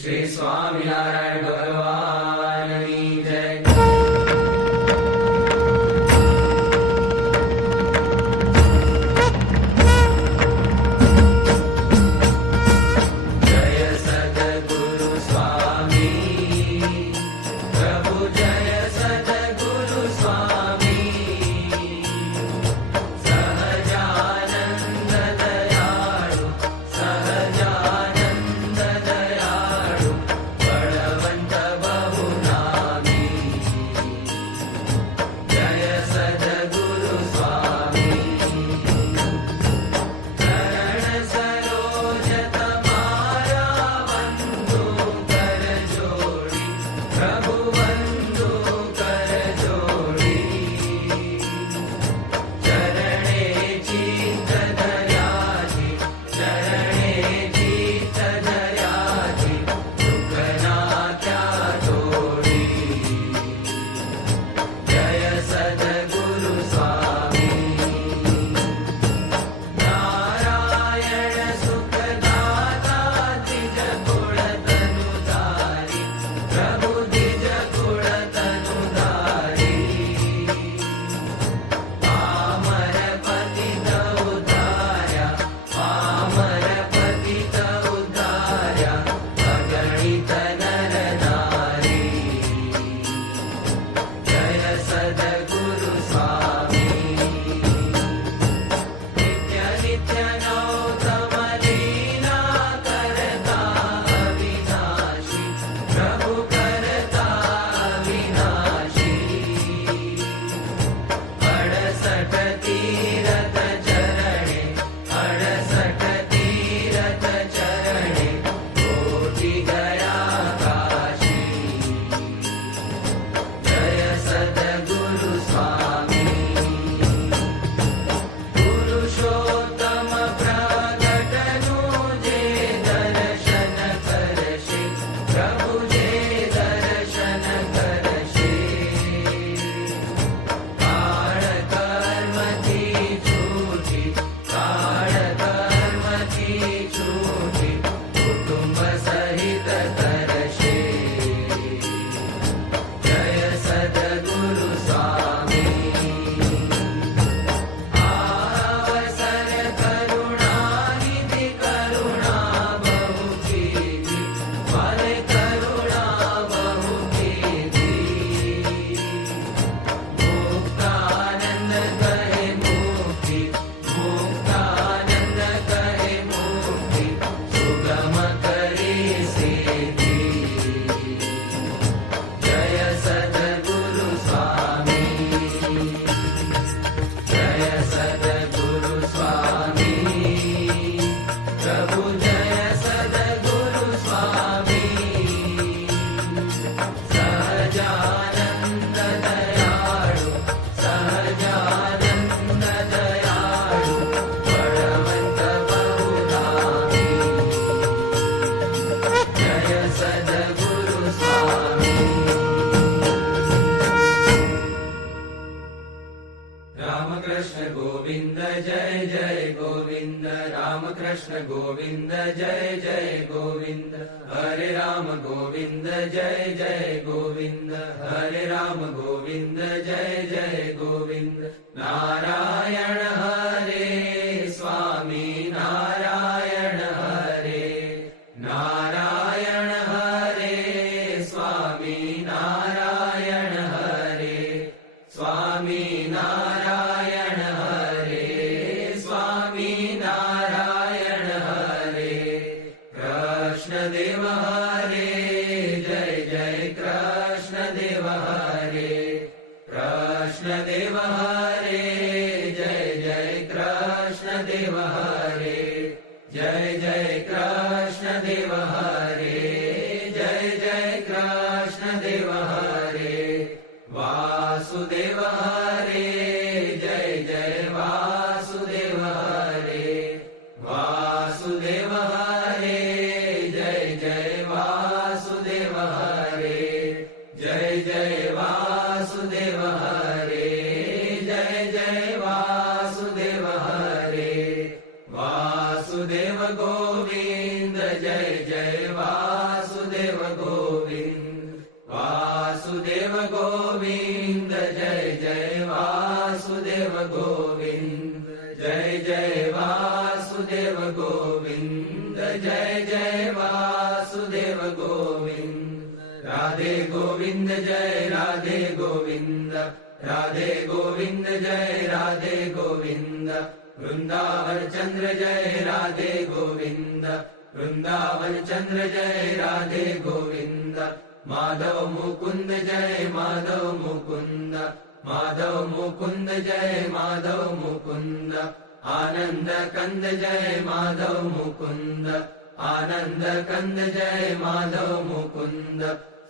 श्री स्वामिनारायण भगवान की जय। जय सद्गुरु स्वामी प्रभु, जय सद्गुरु स्वामी सहजानंद दयाळु, सहजानंद दयाळु बळवंत बहुनामी। जय सद्गुरु स्वामी करण सरोज तमारा वंदो कर जोड़ी, प्रभु वंदो कर जोड़ी। चरणे चित्त दयाजी, चरणे चित्त दयाजी दुख ना क्या तोड़ी। जय सद्गुरु स्वामी नारायण सुखदाता द्विज कुल तनुधारी, प्रभु द्विज कुल तनुधारी। पामर पतित उद्धार्या, पामर पतित उद्धार्या अगणित नर नारी। जय सद्गुरु स्वामी नित्य नित्य नौतम लीला करता अविनाशी, प्रभु करता अविनाशी। 68 तीरथ चरणे, 68 तीरथ चरणे कोटि गया काशी। जय सद्गुरु स्वामी पुरुषोत्तम प्रगटनु जे दर्शन करशे, प्रभु जे दर्शन करशे। काळ कर्म थी छूटी, काळ कर्म थी छूटी कुटुंब सहित करशे। जय सद्गुरु स्वामी आवसर करुणानिधि, करुणा बहु कीधी, वाले करुणा बहु कीधी। मुक्तानंद कहे मुक्ति, मुक्तानंद कहे मुक्ति सुगम करे सिद्धि। जय सद्गुरु स्वामी, जय सद्गुरु स्वामी प्रभु, जय सद्गुरु स्वामी सहजानंद दयाळु, सहजानंद दयाळु बळवंत बहुनामी। जय सद्गुरु स्वामी रामकृष्ण गोविंद जय जय गोविंद, रामकृष्ण गोविंद जय जय गोविंद। हरे राम गोविंद जय जय गोविंद, हरे राम गोविंद जय जय गोविंद। नारायण हरे स्वामी नारायण हरे, नारायण हरे स्वामी नारायण हरे, स्वामी नारायण हरे, स्वामी नारायण हरे। कृष्ण देव हरे जय जय कृष्ण देव हरे, कृष्ण देव हरे जय जय कृष्ण देव हरे, जय जय कृष्ण देव हरे, जय जय कृष्ण देव हरे। वासुदेव हरे जय जय वासुदेव हरे, वासुदेव हरे जय जय वासुदेव हरे, वासुदेव गोविंद। राधे गोविंद जय राधे गोविंद, राधे गोविंद जय राधे गोविंद। वृंदावन चंद्र जय राधे गोविंद, वृंदावन चंद्र जय राधे गोविंद। माधव मुकुंद जय माधव मुकुंद, माधव मुकुंद जय माधव मुकुंद। आनंद कंद जय माधव मुकुंद, आनंद कंद जय माधव मुकुंद।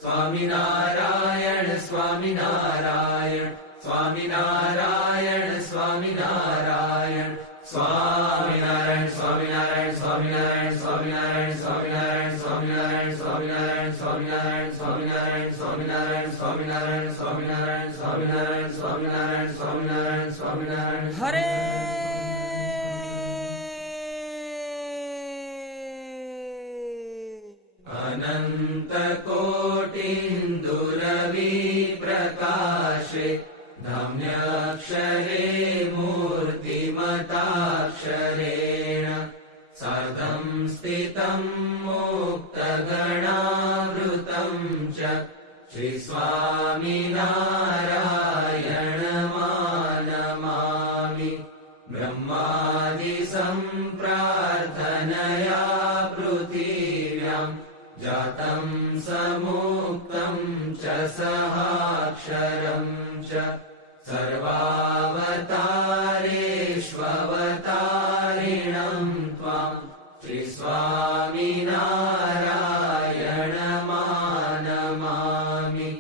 स्वामी नारायण स्वामी नारायण, स्वामी नारायण स्वामी नारायण। स्वामी नारायण स्वामी नारायण स्वामी नारायण स्वामी नारायण स्वामी नारायण स्वामी नारायण स्वामी नारायण स्वामी नारायण स्वामी नारायण स्वामी नारायण स्वामी नारायण स्वामी नारायण स्वामी नारायण स्वामी नारायण स्वामी नारायण स्वामी नारायण। हरे अनंत कोटिन्दुरवि प्रकाशे, धम्याक्षरे मूर्तिमताक्षरेण सार्धं स्थितं मुक्तगणावृतं च श्रीस्वामिनारायणमानमामि। ब्रह्मादि सम्प्रार्थनया पृथिव्यां जातं समुक्तं च सहाक्षरं च सर्वावतारेष्ववतारिणं त्वां श्रीस्वामिनारायणमानमामि।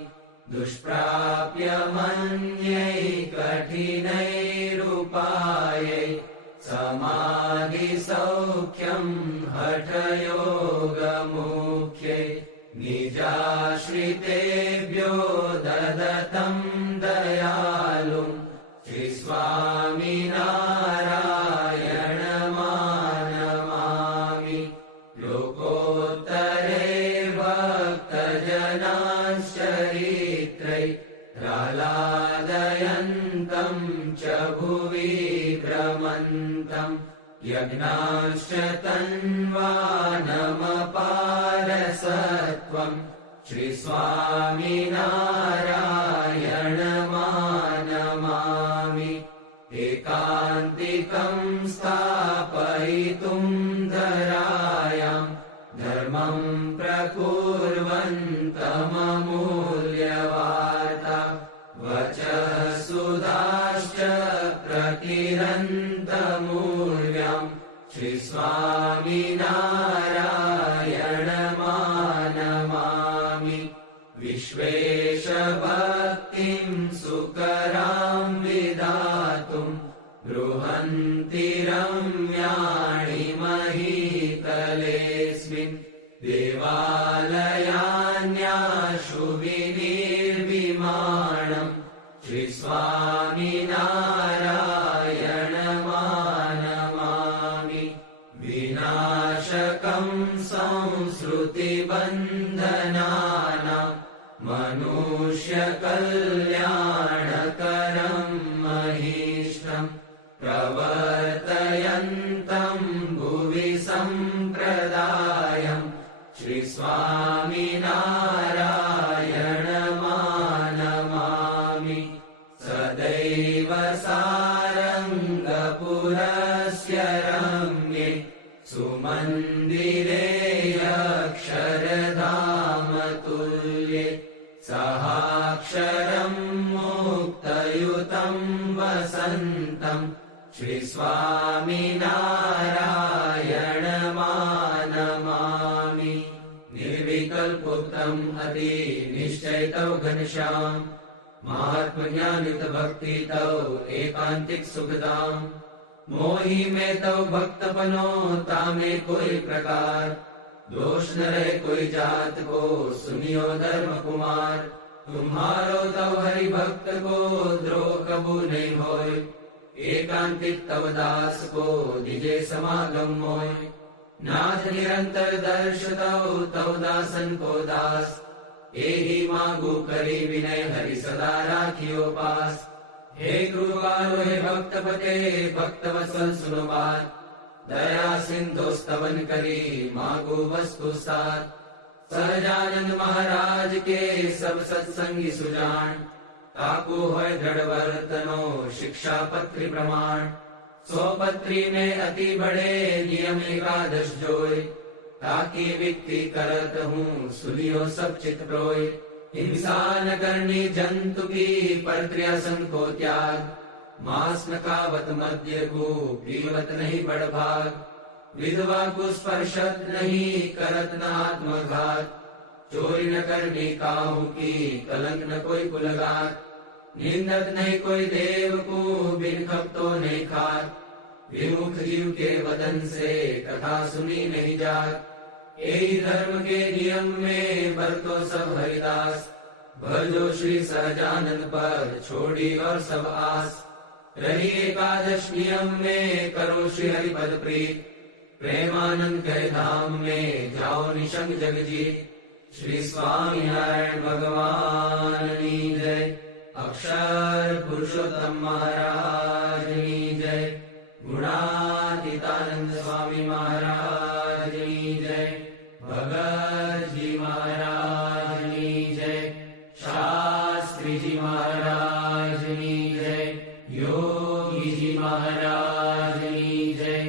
दुष्प्राप्य मन्यै कठिनैरुपायै समाधिसौख्यं हठयोगमुख्यै निजाश्रितेभ्यो ददतं दयालुं श्रीस्वामिनारायणमानमामि। लोकोत्तरे भक्तजनाश्चरित्रै प्रह्लादयन्तं च भुवि भ्रमन्तं यज्ञाश्च तन्वानमपारसत्वं श्रीस्वामिनारायणमानमामि। एकान्तिकं स्थापयितुं धरायां धर्मं प्रकुर्वन्तममूल्यवार्ता वचः सुधाश्च प्रकिरन्तमूर्व्यां श्रीस्वामिनारायणमानमामि। विश्वेशभक्तिं सुकरां विधातुं बृहन्ति रम्याणि महीतलेऽस्मिन् देवालयान्याशु विनिर्विमाणम् श्रीस्वामिनारायणमानमामि। विनाशकं संसृतिबन्धनानां मनुष्यकल्याणकरं महीष्टं प्रवर्तयन्तं भुवि सम्प्रदायं श्रीस्वामिनारायणमानमामि। सदैव सारङ्गपुरस्य रम्ये सुमन्दिरे अक्षरधामतुल्ये सहाक्षरं मुक्तयुतं वसन्तं श्रीस्वामिनारायणमानमामि। निर्विकल्पोक्तम् अति निश्चयितौ घनश्याम महात्मज्ञानयुक्त भक्ति तौ एकांतिक सुखदाम। मोहि में तौ भक्तपनो तामे कोई प्रकार, दोष न रहे कोई जात को सुनियो धर्म कुमार। तुम्हारो तव हरि भक्त को द्रोह कबू नहीं होय, एकांतिक तव दास को दिजे समागम मोय। नाथ निरंतर दर्श तव दासन को दास, एहि मांगू करी विनय हरि सदा राखियो पास। हे कृपालु हे भक्तपते भक्तवत्सल सुनो बात, दया सिंधु स्तवन करी मांगू वस्तु साथ। સહજાનંદ મહારાજ કે સબ સત્સંગી સુજાણ, તાકુ હોય દ્રઢ વર્તનો શિક્ષાપત્રી પ્રમાણ, સોપત્રી ને અતિ બળે નિયમ એકાદશ જોઈ, તાકી વિક્તિ કરત હું સુલિયો સબ ચિત પ્રોય, હિંસા ન કરણી જંતુ કી પરત્ર્યાસન કો ત્યાગ, માંસ ન ખાવત મદ્ય કો પીવત નહીં બળભાગ, વિધવા કો સ્પર્શત નહીં કરત ન આત્મઘાત, ચોરી ન કરણી કાહુ કી કલંક ન કોઈ કુલગાત, નિંદત નહીં કોઈ દેવ કો બિન ખપતો નહીં ખાત, विमुख जीव के वदन से कथा सुनी नहीं जात, यही धर्म के नियम में बरतो सब हरिदास, भजो श्री सहजानंद पर छोड़ी और सब आस, रही एकादश नियम में करो श्री हरिपद प्रीत, प्रेमानंद के धाम में जाओ निशंक जगजीत, श्री स्वामी नारायण भगवान की जय, अक्षर पुरुषोत्तम महाराज की जय, गुणातीतानंद स्वामी महाराज की जय, भगत जी महाराज की जय, शास्त्री जी महाराज की जय, योगी जी महाराज की जय,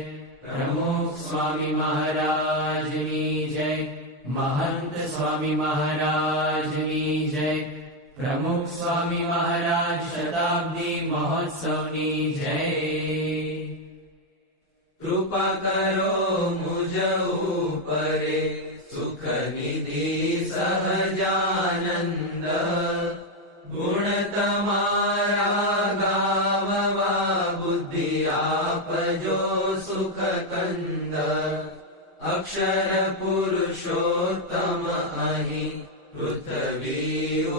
प्रमुख स्वामी महाराज की जय, महंत स्वामी महाराज की जय, प्रमुख स्वामी महाराज शताब्दी महोत्सव की जय। कृपा करो मुझ ऊपरे सुख निधि सहजानंद, गुण तमारा गाववा बुद्धि आप जो सुख कंद, अक्षर पुरुषोत्तम अहि पृथ्वी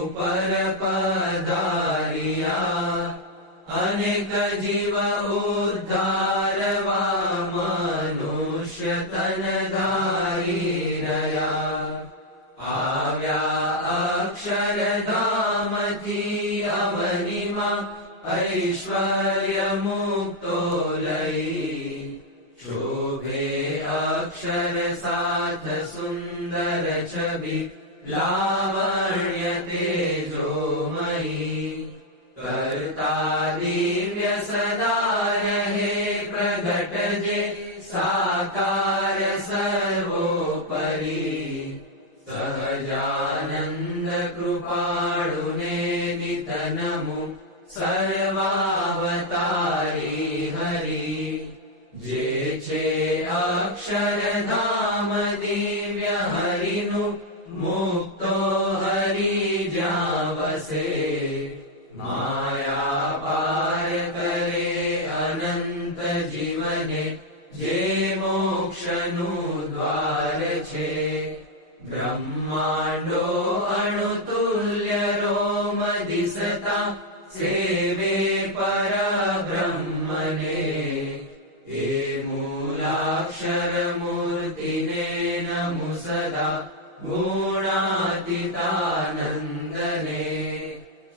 ऊपर पधारिया, अनेक जीव उद्धारवा मनुष्य तन धारी रया, आव्या अक्षरधाम थी अवनिमा ऐश्वर्य मुक्तो लई, शोभे अक्षर साथ सुंदर छवि लावण्य तेजोमयी, कर्ता दिव्य सदा रहे प्रगट जे साकार सर्वोपरि, सहजानंद कृपाळुने नितनमु सर्वावतारी हरि, जे छे अक्षरधाम दिव्य हरिनु मुक्तो हरि ज्યાં વસે, माया पार करे अनंत जीवने जे मोक्षनु द्वार छे, ब्रह्मांडो अणुतुल्य रोम दिसता सेवे पर ब्रह्मने, हे मूलाक्षर मूर्तिने नमु सदा गुणातीतानंदने,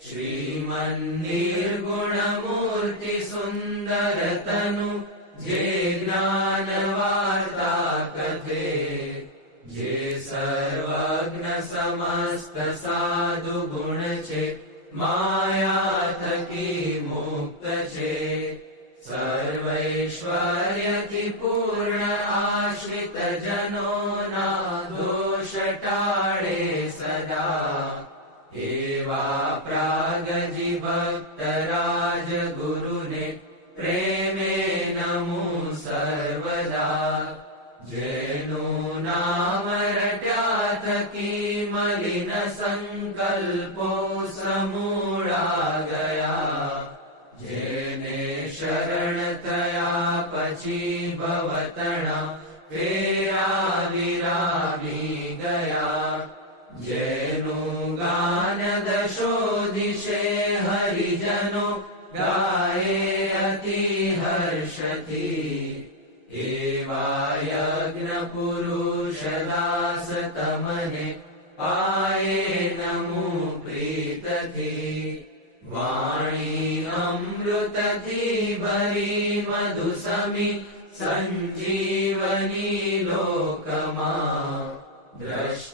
श्रीमन्निर्गुण मूर्ति सुंदर तनु जे ज्ञान वार्ता कथे, जे सर्वज्ञ समस्त साधु गुण छे, माया थकी मुक्त छे, सर्वैश्वर्य की पूर्ण आश्रित जनों ना दोष टाळे सदा, एवा प्रागजी भक्त राज गुरुने प्रेमे नमु सर्वदा, जेनु नाम रट्या थकी मलिन संकल्पो समूळा गया, जेने शरण थया पछी भवतणा फेरा विरागी गया, जेनु गान दशो दिशे हरिजनो गाये अति हर्षथी, एवा यज्ञ पुरुष दास तमने पाये नमु प्रीतथी, वाणी अमृत थी भरी मधुसमी संजीवनी लोकमा, दृष्ट